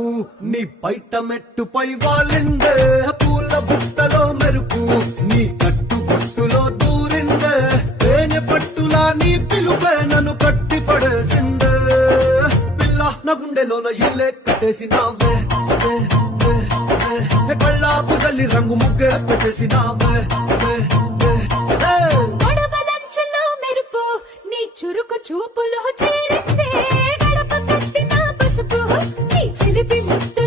వలపు నీ బయట మెట్టుపై వాలిందే పూల బుట్టలో మెరుపు నీ కట్టు పట్టులో దూరిందే తేనె పట్టులా నీ పిలుపే నన్ను కట్టి పడేసిందే పిల్ల నా గుండెలోన ఇల్లే కట్టేసినావే కళ్ళాపు గల్లి రంగు ముగ్గే పెట్టేసినావే గొడవలంచులో మెరుపు నీ చురుకు చూపులో చేరిందే గడప కట్టిన పసుపు నీ చిలిపి ముద్దు